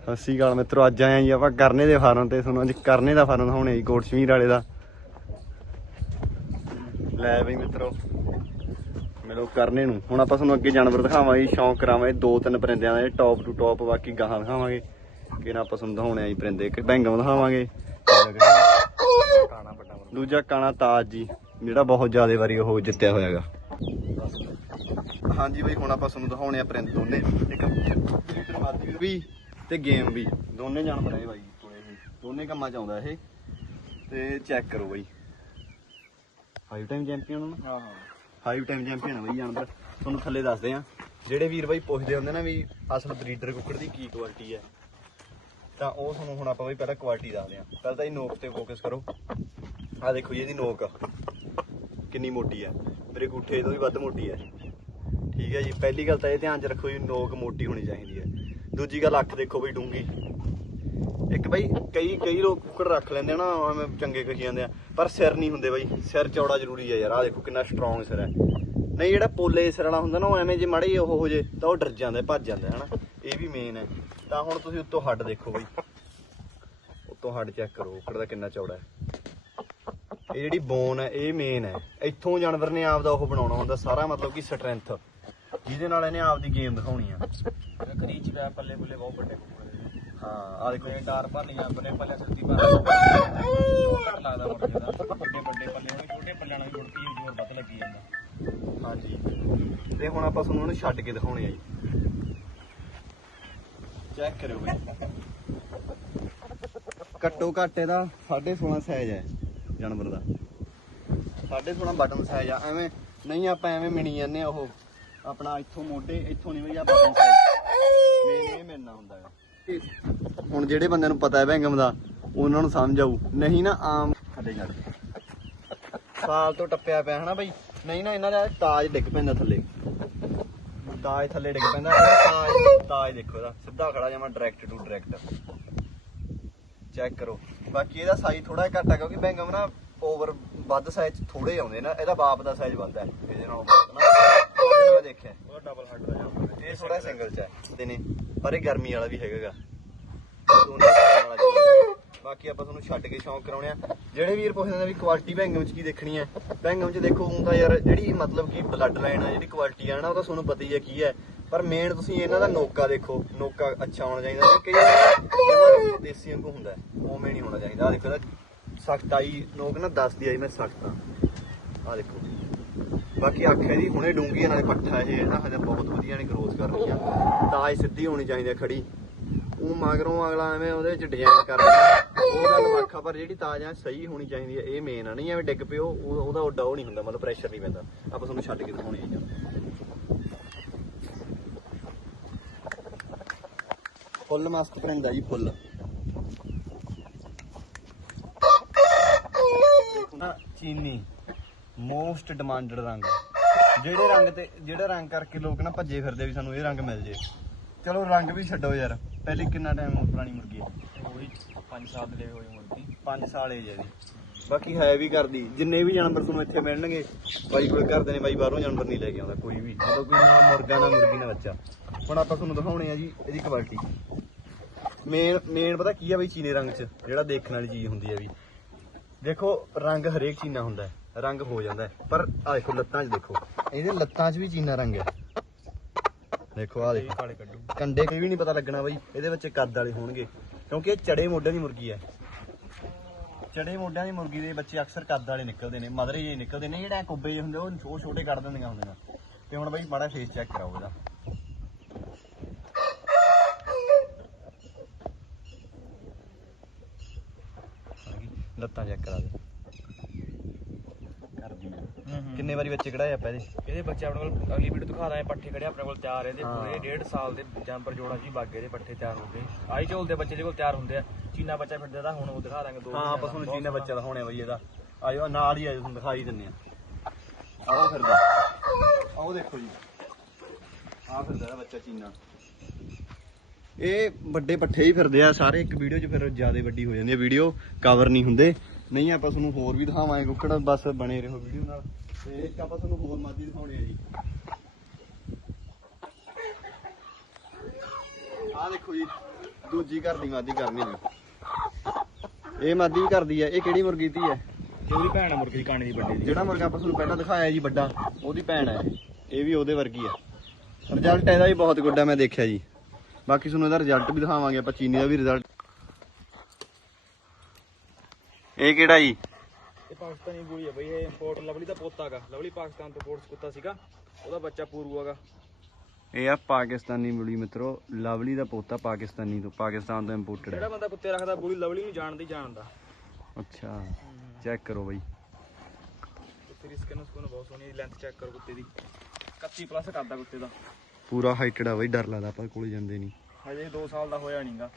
ਸਤਿ ਸ਼੍ਰੀ ਅਕਾਲ ਮਿੱਤਰੋ ਅੱਜ ਆਏ ਆ ਜੀ ਆਪਾਂ ਕਰਨੇ ਦੇ ਫਾਰਮ ਤੇ ਤੁਹਾਨੂੰ ਅੱਜ ਕਰਨੇ ਦਾ ਫਾਰਮ ਦਿਖਾਉਣੇ ਜੀ ਕੋਟ ਸ਼ਮੀਰ ਵਾਲੇ ਦਾ ਲੈ ਬਈ ਮਿੱਤਰੋ ਮਿਲੋ ਕਰਨੇ ਨੂੰ ਹੁਣ ਆਪਾਂ ਤੁਹਾਨੂੰ ਅੱਗੇ ਜਾਨਵਰ ਦਿਖਾਵਾਂਗੇ ਸ਼ੌਂਕ ਕਰਾਵਾਂਗੇ ਦੋ ਤਿੰਨ ਪਰਿੰਦਿਆਂ ਦੇ ਟੌਪ ਟੂ ਟੌਪ ਬਾਕੀ ਗਾਹਾਂ ਦਿਖਾਵਾਂਗੇ ਕਿ ਨਾ ਆਪਾਂ ਤੁਹਾਨੂੰ ਦਿਖਾਉਣੇ ਆ ਜੀ ਪਰਿੰਦੇ ਇੱਕ ਬੈਂਗਮ ਦਿਖਾਵਾਂਗੇ ਦੂਜਾ ਕਾਣਾ ਤਾਜ ਜੀ ਜਿਹੜਾ ਬਹੁਤ ਜ਼ਿਆਦਾ ਵਾਰੀ ਉਹ ਜਿੱਤਿਆ ਹੋਇਆਗਾ ਹਾਂਜੀ ਬਈ ਹੁਣ ਆਪਾਂ ਤੁਹਾਨੂੰ ਦਿਖਾਉਣੇ ਆ ਪ੍ਰਿੰਟ ਦੋਨੇ ਇੱਕ ਵੀ ਤੇ ਗੇਮ ਵੀ। ਦੋਨੇ ਜਾਨਵਰ ਹੈ ਬਾਈ ਕੋਲੇ ਇਹ ਦੋਨੇ ਕੰਮਾਂ ਚ ਆਉਂਦਾ ਇਹ। ਤੇ ਚੈੱਕ ਕਰੋ ਬਾਈ। 5 ਟਾਈਮ ਚੈਂਪੀਅਨ ਹਾਂ ਹਾਂ। 5 ਟਾਈਮ ਚੈਂਪੀਅਨ ਆ ਬਾਈ ਜਾਨਵਰ। ਤੁਹਾਨੂੰ ਥੱਲੇ ਦੱਸਦੇ ਆ। ਜਿਹੜੇ ਵੀਰ ਬਾਈ ਪੁੱਛਦੇ ਹੁੰਦੇ ਨਾ ਵੀ ਅਸਲ ਬਰੀਡਰ ਕੁੱਕੜ ਦੀ ਕੀ ਕੁਆਲਿਟੀ ਹੈ ਤਾਂ ਉਹ ਤੁਹਾਨੂੰ ਹੁਣ ਆਪਾਂ ਬਾਈ ਪਹਿਲਾਂ ਕੁਆਲਿਟੀ ਦੱਸਦੇ ਆ। ਪਹਿਲਾਂ ਤਾਂ ਇਹ ਨੋਕ ਤੇ ਫੋਕਸ ਕਰੋ। ਆ ਦੇਖੋ ਜੀ ਇਹਦੀ ਨੋਕ ਕਿੰਨੀ ਮੋਟੀ ਹੈ ਮੇਰੇ ਗੁੱਠੇ ਤੋਂ ਵੀ ਵੱਧ ਮੋਟੀ ਹੈ ਠੀਕ ਹੈ ਜੀ ਪਹਿਲੀ ਗੱਲ ਤਾਂ ਇਹ ਧਿਆਨ 'ਚ ਰੱਖੋ ਜੀ ਨੋਕ ਮੋਟੀ ਹੋਣੀ ਚਾਹੀਦੀ ਹੈ ਦੂਜੀ ਗੱਲ ਅੱਖ ਦੇਖੋ ਬਈ ਡੂੰਗੀ। ਇੱਕ ਬਈ ਕਈ ਕਈ ਲੋਕ ਕੁੱਕੜ ਰੱਖ ਲੈਂਦੇ ਨਾ, ਐਵੇਂ ਚੰਗੇ ਕਹੀ ਜਾਂਦੇ ਆ। ਪਰ ਸਿਰ ਨਹੀਂ ਹੁੰਦੇ ਬਈ, ਸਿਰ ਚੌੜਾ ਜ਼ਰੂਰੀ ਹੈ ਯਾਰ, ਆਹ ਦੇਖੋ ਕਿੰਨਾ ਸਟਰੋਂਗ ਸਿਰ ਹੈ। ਨਹੀਂ, ਜਿਹੜਾ ਪੋਲੇ ਸਿਰ ਵਾਲਾ ਹੁੰਦਾ ਨਾ, ਉਹ ਐਵੇਂ ਜੇ ਮਾੜੇ ਉਹ ਹੋ ਜੇ, ਤਾਂ ਉਹ ਡਰ ਜਾਂਦਾ, ਭੱਜ ਜਾਂਦਾ, ਹਨਾ। ਇਹ ਵੀ ਮੇਨ ਹੈ। ਤਾਂ ਹੁਣ ਤੁਸੀਂ ਉੱਤੋਂ ਹੱਡ ਦੇਖੋ ਬਈ। ਉੱਤੋਂ ਹੱਡ ਚੈੱਕ ਕਰੋ, ਕੁੱਕੜ ਦਾ ਕਿੰਨਾ ਚੌੜਾ ਹੈ। ਇਹ ਜਿਹੜੀ ਬੋਨ ਹੈ, ਇਹ ਮੇਨ ਹੈ। ਇੱਥੋਂ ਜਾਨਵਰ ਨੇ ਆਪਦਾ ਉਹ ਬਣਾਉਣਾ ਹੁੰਦਾ, ਸਾਰਾ ਮਤਲਬ ਕਿ ਸਟਰੈਂਥ ਜਿਹਦੇ ਨਾਲ ਇਹਨੇ ਆਪਦੀ ਗੇਮ ਦਿਖਾਉਣੀ ਆ। ਕਰੀਚ ਪਿਆ ਪੱਲੇ ਪੁੱਲੇ ਬਹੁਤ ਵੱਡੇ ਹਾਂ ਆ ਦੇਖੋ। ਕੋਈ ਡਾਰ ਭਰਨੀਆਂ ਆਪਣੇ ਪੱਲੇ ਸੱਤੀ ਭਰ ਘੱਟ ਲੱਗਦਾ ਮੁੜ ਜਾਂਦਾ ਵੱਡੇ ਵੱਡੇ ਪੱਲੇ ਹੋਣੇ ਛੋਟੇ ਪੱਲਿਆਂ ਨਾਲ ਵੀ ਜੋਰ ਵੱਧ ਲੱਗੀ ਜਾਂਦਾ। ਹਾਂਜੀ। ਤੇ ਹੁਣ ਆਪਾਂ ਤੁਹਾਨੂੰ ਉਹਨੂੰ ਛੱਡ ਕੇ ਦਿਖਾਉਣੇ ਆ ਜੀ। ਚੈੱਕ ਕਰਿਓ ਬਈ। ਘੱਟੋ ਘੱਟ ਇਹਦਾ 16.5 ਸਾਈਜ਼ ਹੈ ਜਾਨਵਰ ਦਾ। 16.5 ਬਟਨ ਸਾਈਜ਼ ਆ। ਐਵੇਂ ਨਹੀਂ ਆਪਾਂ ਐਵੇਂ ਮਿਣੀ ਜਾਂਦੇ ਆ ਉਹ। ਆਪਣਾ ਇੱਥੋਂ ਮੋਢੇ, ਇੱਥੋਂ ਨਹੀਂ ਆ ਬਟਨ ਸਾਈਜ਼ ਇਹ ਮਿਲਣਾ ਹੁੰਦਾ ਹੈ। ਹੁਣ ਜਿਹੜੇ ਬੰਦਿਆਂ ਨੂੰ ਪਤਾ ਹੈ ਬੈਂਗਮ ਦਾ, ਉਹਨਾਂ ਨੂੰ ਸਮਝ ਆਊ ਨਹੀਂ ਨਾ, ਆਮ ਥੱਲੇ ਛੱਡ ਸਾਲ ਤੋਂ ਟੱਪਿਆ ਪਿਆ, ਹਨਾ ਬਈ? ਨਹੀਂ ਨਾ, ਇਹਨਾਂ ਦਾ ਤਾਜ ਡਿੱਗ ਪੈਂਦਾ ਥੱਲੇ। ਤਾਜ ਥੱਲੇ ਡਿੱਗ ਪੈਂਦਾ ਤਾਜ ਤਾਜ ਦੇਖੋ ਇਹਦਾ। ਸਿੱਧਾ ਖੜਾ ਜਾਵਾਂ ਡਾਇਰੈਕਟ ਟੂ ਡਾਇਰੈਕਟ ਚੈੱਕ ਕਰੋ। ਬਾਕੀ ਇਹਦਾ ਸਾਈਜ਼ ਥੋੜਾ ਘੱਟ ਆ, ਕਿਉਂਕਿ ਬੈਂਗਮ ਨਾ ਓਵਰ ਵੱਧ ਸਾਈਜ਼ ਥੋੜੇ ਆਉਂਦੇ ਨਾ, ਇਹਦਾ ਬਾਪ ਦਾ ਸਾਈਜ਼ ਵੱਧ ਹੈ। ਇਹਦੇ ਨਾਲੋਂ ਬਹੁਤ ਨਾ ਇਹਦਾ ਮੈਂ ਦੇਖਿਆ। ਉਹ ਡਬਲ ਹੱਡ ਦਾ ਜਾਂਦਾ ਇਹ ਥੋੜਾ ਸਿੰਗਲ ਚ ਹੈ ਦਿਨੇ ਪਰ ਇਹ ਗਰਮੀ ਵਾਲਾ ਵੀ ਹੈਗਾਗਾ। ਦੋਨੇ ਵਾਲਾ। ਬਾਕੀ ਆਪਾਂ ਤੁਹਾਨੂੰ ਛੱਡ ਕੇ ਸ਼ੌਂਕ ਕਰਾਉਣੇ ਆ। ਜਿਹੜੇ ਵੀਰ ਪੁੱਛਦੇ ਨੇ ਵੀ ਕੁਆਲਿਟੀ ਬੈਂਗਮ ਚ ਕੀ ਦੇਖਣੀ ਹੈ ਬੈਂਗਮ ਚ ਦੇਖੋ ਹੁਣ ਤਾਂ ਯਾਰ ਜਿਹੜੀ ਮਤਲਬ ਕਿ ਬਲੱਡ ਲਾਈਨ ਆ ਜਿਹੜੀ ਕੁਆਲਿਟੀ ਆ ਨਾ ਉਹ ਤਾਂ ਤੁਹਾਨੂੰ ਪਤਾ ਹੀ ਹੈ ਕੀ ਹੈ ਪਰ ਮੇਨ ਤੁਸੀਂ ਇਹਨਾਂ ਦਾ ਨੋਕਾ ਦੇਖੋ। ਨੋਕਾ ਅੱਛਾ ਹੋਣਾ ਚਾਹੀਦਾ। ਜੀ ਕਈ ਦੇਸੀ ਵਾਂਗੂ ਹੁੰਦਾ ਉਵੇਂ ਨਹੀਂ ਹੋਣਾ ਚਾਹੀਦਾ। ਆ ਦੇਖੋ ਸਖਤਾਈ ਨੋਕ ਨਾ ਦੱਸਦੀ ਆ ਜੀ ਮੈਂ ਸਖਤ ਆ। ਦੇਖੋ। ਬਾਕੀ ਆਖਿਆ ਜੀ, ਹੁਣੇ ਡੂੰਗੀ ਨਾਲੇ ਪੱਠਾ ਇਹ ਨਾ ਹਜੇ ਬਹੁਤ ਵਧੀਆ ਨੇ ਗਰੋਥ ਕਰ ਰਹੀ ਆ ਤਾਂ ਸਿੱਧੀ ਹੋਣੀ ਚਾਹੀਦੀ ਆ ਖੜੀ। ਉਹ ਮਗਰੋਂ ਅਗਲਾ ਐਵੇਂ ਉਹਦੇ ਵਿੱਚ ਡਿਜ਼ਾਈਨ ਕਰ ਉਹ ਗੱਲ ਵੱਖਾ ਪਰ ਜਿਹੜੀ ਤਾਜ ਆ ਸਹੀ ਹੋਣੀ ਚਾਹੀਦੀ ਆ ਇਹ ਮੇਨ ਆ। ਨਹੀਂ ਐਵੇਂ ਡਿੱਗ ਪਿਓ ਉਹਦਾ ਓਡਾ ਉਹ ਨਹੀਂ ਹੁੰਦਾ, ਮਤਲਬ ਪ੍ਰੈਸ਼ਰ ਨਹੀਂ ਪੈਂਦਾ। ਆਪਾਂ ਤੁਹਾਨੂੰ ਛੱਡ ਕੇ ਦਿਖਾਉਣੇ ਆ ਫੁੱਲ ਮਸਤ ਪਰਿੰਦਾ ਜੀ, ਫੁੱਲ। ਚੀਨੀ। ਮੋਸਟ ਡਿਮਾਂਡਡ ਰੰਗ ਜਿਹੜੇ ਰੰਗ ਤੇ ਜਿਹੜਾ ਰੰਗ ਕਰਕੇ ਲੋਕ ਨਾ ਭੱਜੇ ਫਿਰਦੇ ਵੀ ਸਾਨੂੰ ਇਹ ਰੰਗ ਮਿਲ ਜੇ। ਚਲੋ ਰੰਗ ਵੀ ਛੱਡੋ ਯਾਰ ਪਹਿਲੇ ਕਿੰਨਾ ਟਾਈਮ ਪੁਰਾਣੀ ਮੁਰਗੀ ਹੈ ਉਹੀ 5 ਸਾਲ ਦੇ ਹੋਏ ਮੁਰਗੀ। 5 ਸਾਲ ਏਜ ਹੈ ਦੀ ਬਾਕੀ ਹੈ ਵੀ ਕਰਦੀ ਜਿੰਨੇ ਵੀ ਜਾਨਵਰ ਤੁਹਾਨੂੰ ਇੱਥੇ ਮਿਲਣਗੇ ਬਾਈ ਕੋਲ ਕਰਦੇ ਨੇ ਬਾਈ ਬਾਹਰੋਂ ਜਾਨਵਰ ਨਹੀਂ ਲੈ ਕੇ ਆਉਂਦਾ ਕੋਈ ਵੀ। ਮਤਲਬ ਕੋਈ ਨਾ ਮੁਰਗਾ ਨਾ ਮੁਰਗੀ ਨਾ ਬੱਚਾ। ਹੁਣ ਆਪਾਂ ਤੁਹਾਨੂੰ ਦਿਖਾਉਣੇ ਆ ਜੀ ਇਹਦੀ ਕੁਆਲਿਟੀ ਮੇਨ ਮੇਨ ਪਤਾ ਕੀ ਆ ਬਈ ਚੀਨੇ ਰੰਗ 'ਚ? ਜਿਹੜਾ ਦੇਖਣ ਵਾਲੀ ਚੀਜ਼ ਹੁੰਦੀ ਹੈ ਵੀ। ਦੇਖੋ ਰੰਗ ਹਰੇਕ ਚੀਨਾ ਹੁੰਦਾ ਹੈ। ਰੰਗ ਹੋ ਜਾਂਦਾ ਹੈ। ਪਰ ਆ ਦੇਖੋ ਲੱਤਾਂ 'ਚ ਦੇਖੋ। ਇਹਦੇ ਲੱਤਾਂ 'ਚ ਵੀ ਚੀਨਾ ਰੰਗ ਹੈ। ਦੇਖੋ ਆ ਦੇਖੋ। ਕਾਲੇ ਕੱਢੂ। ਕੰਡੇ ਕੋਈ ਵੀ ਨਹੀਂ ਪਤਾ ਲੱਗਣਾ ਬਈ ਇਹਦੇ ਵਿੱਚ ਕੱਦ ਵਾਲੇ ਹੋਣਗੇ। ਕਿਉਂਕਿ ਇਹ ਚੜੇ ਮੋਢਿਆਂ ਦੀ ਮੁਰਗੀ ਹੈ। ਚੜੇ ਮੋਢਿਆਂ ਦੀ ਮੁਰਗੀ ਦੇ ਬੱਚੇ ਅਕਸਰ ਕੱਦ ਵਾਲੇ ਨਿਕਲਦੇ ਨੇ ਮਦਰੇ ਜਿਹੇ ਨਿਕਲਦੇ ਨੇ ਜਿਹੜਾ ਕੁੱਬੇ ਜਿਹੇ ਹੁੰਦੇ ਉਹ ਛੋਟੇ ਛੋਟੇ ਕੱਢ ਦਿੰਦੀਆਂ ਹੁੰਦੀਆਂ ਤੇ ਹੁਣ ਬਈ ਮਾੜਾ ਫੇਸ ਚੈੱਕ ਕਰਾਓ ਇਹਦਾ। ਲੱਤਾਂ ਚੈੱਕ ਕਰਾ ਦੇ ਕਰਦੀ ਆ ਕਿੰਨੇ ਵਾਰੀ ਬੱਚੇ ਕਢਾਏ ਆਪਾਂ ਇਹਦੇ? ਇਹਦੇ ਬੱਚੇ ਆਪਣੇ ਕੋਲ ਅਗਲੀ ਵੀਡੀਓ ਦਿਖਾ ਦਾਂਗੇ ਪੱਠੇ ਖੜੇ ਆਪਣੇ ਕੋਲ ਤਿਆਰ ਇਹਦੇ। ਪੂਰੇ ਡੇਢ ਸਾਲ ਦੇ ਜੰਪਰ ਜੋੜਾ ਜੀ ਬਾਗੇ ਦੇ ਪੱਠੇ ਤਿਆਰ ਹੋ ਗਏ ਆਈ ਝੋਲ ਦੇ ਬੱਚੇ ਦੇ ਕੋਲ ਤਿਆਰ ਹੁੰਦੇ ਆ। ਚੀਨਾ ਬੱਚਾ ਫਿਰਦਾ ਦਾ ਹੁਣ ਉਹ ਦਿਖਾ ਦਾਂਗੇ ਦੋ ਹਾਂ ਆਪਾਂ ਤੁਹਾਨੂੰ ਜੀਨਾ ਬੱਚਾ ਦਿਖਾਉਣੇ ਬਈ ਇਹਦਾ। ਆਇਓ ਨਾਲ ਹੀ ਆਇਓ ਤੁਹਾਨੂੰ ਦਿਖਾਈ ਦਿੰਨੇ ਆ। ਆਓ ਫਿਰਦਾ। ਆਓ ਦੇਖੋ ਜੀ। ਆ ਫਿਰਦਾ ਇਹਦਾ ਬੱਚਾ ਚੀਨਾ। ਇਹ ਵੱਡੇ ਪੱਠੇ ਹੀ ਫਿਰਦੇ ਆ ਸਾਰੇ ਇੱਕ ਵੀਡੀਓ 'ਚ ਫਿਰ ਜ਼ਿਆਦਾ ਵੱਡੀ ਹੋ ਜਾਂਦੀ ਹੈ ਵੀਡੀਓ ਕਵਰ ਨਹੀਂ ਹੁੰਦੇ। ਨਹੀਂ ਆਪਾਂ ਤੁਹਾਨੂੰ ਹੋਰ ਵੀ ਦਿਖਾਵਾਂਗੇ ਕੁੱਕੜ ਬਸ ਬਣੇ ਰਹੋ ਵੀਡੀਓ ਨਾਲ। ਤੇ ਇੱਕ ਆਪਾਂ ਤੁਹਾਨੂੰ ਹੋਰ ਮਾਦੀ ਦਿਖਾਉਣੇ ਆ ਜੀ। ਆ ਦੇਖੋ ਜੀ ਦੂਜੀ ਘਰ ਦੀ ਮਾਦੀ ਕਰਨੀ ਜੀ ਇਹ ਮਾਦੀ ਵੀ ਕਰਦੀ ਹੈ ਇਹ ਕਿਹੜੀ ਮੁਰਗੀ ਤੀ ਹੈ ਉਹਦੀ ਭੈਣ ਆ ਮੁਰਗੀ ਦੀ ਕਾਣੀ ਦੀ ਵੱਡੀ ਦੀ। ਜਿਹੜਾ ਮੁਰਗਾ ਆਪਾਂ ਤੁਹਾਨੂੰ ਪਹਿਲਾਂ ਦਿਖਾਇਆ ਜੀ ਵੱਡਾ ਉਹਦੀ ਭੈਣ ਹੈ ਇਹ। ਵੀ ਉਹਦੇ ਵਰਗੀ ਆ। ਰਿਜ਼ਲਟ ਇਹਦਾ ਵੀ ਬਹੁਤ ਗੁੱਡ ਹੈ ਮੈਂ ਦੇਖਿਆ ਜੀ। ਬਾਕੀ ਤੁਹਾਨੂੰ ਇਹਦਾ ਰਿਜ਼ਲਟ ਵੀ ਦਿਖਾਵਾਂਗੇ ਆਪਾਂ ਚੀਨੀ ਦਾ ਵੀ ਰਿਜ਼ਲਟ ਇਹ ਕਿਹੜਾ ਜੀ? ਪਾਕਿਸਤਾਨੀ ਬੂਲੀ ਆ ਬਈ ਇਹ ਇੰਪੋਰਟ ਲਵਲੀ ਦਾ ਪੋਤਾ ਹੈਗਾ ਲਵਲੀ ਪਾਕਿਸਤਾਨ ਤੋਂ ਪੋਰਟਸ ਕੁੱਤਾ ਸੀਗਾ ਉਹਦਾ ਬੱਚਾ ਪੂਰੂ ਹੈਗਾ ਇਹ ਆ ਪਾਕਿਸਤਾਨੀ ਮੁੜੀ ਮਿੱਤਰੋ ਲਵਲੀ ਦਾ ਪੋਤਾ ਪਾਕਿਸਤਾਨੀ ਤੋਂ ਪਾਕਿਸਤਾਨ ਤੋਂ ਇੰਪੋਰਟਡ ਜਿਹੜਾ ਹੈ ਬੰਦਾ ਕੁੱਤੇ ਰੱਖਦਾ ਬੂਲੀ ਲਵਲੀ ਨੂੰ ਜਾਣਦੀ ਜਾਣਦਾ। ਅੱਛਾ ਚੈੱਕ ਕਰੋ ਬਾਈ। ਕੁੱਤੇ ਦੀ ਸਕਿਨ ਸਕੂਨ ਬਹੁਤ ਸੋਹਣੀ ਲੈਂਥ ਚੈੱਕ ਕਰੋ ਕੁੱਤੇ ਦੀ। 31 ਪਲੱਸ ਕਰਦਾ ਕੁੱਤੇ ਦਾ। ਪੂਰਾ ਹਾਈਟਡ ਆ ਬਾਈ ਡਰ ਲੱਗਦਾ ਆਪਾਂ ਕੋਲੇ ਜਾਂਦੇ ਨਹੀਂ ਹਜੇ 2 ਸਾਲ ਦਾ ਹੋਇਆ ਨਹੀਂਗਾ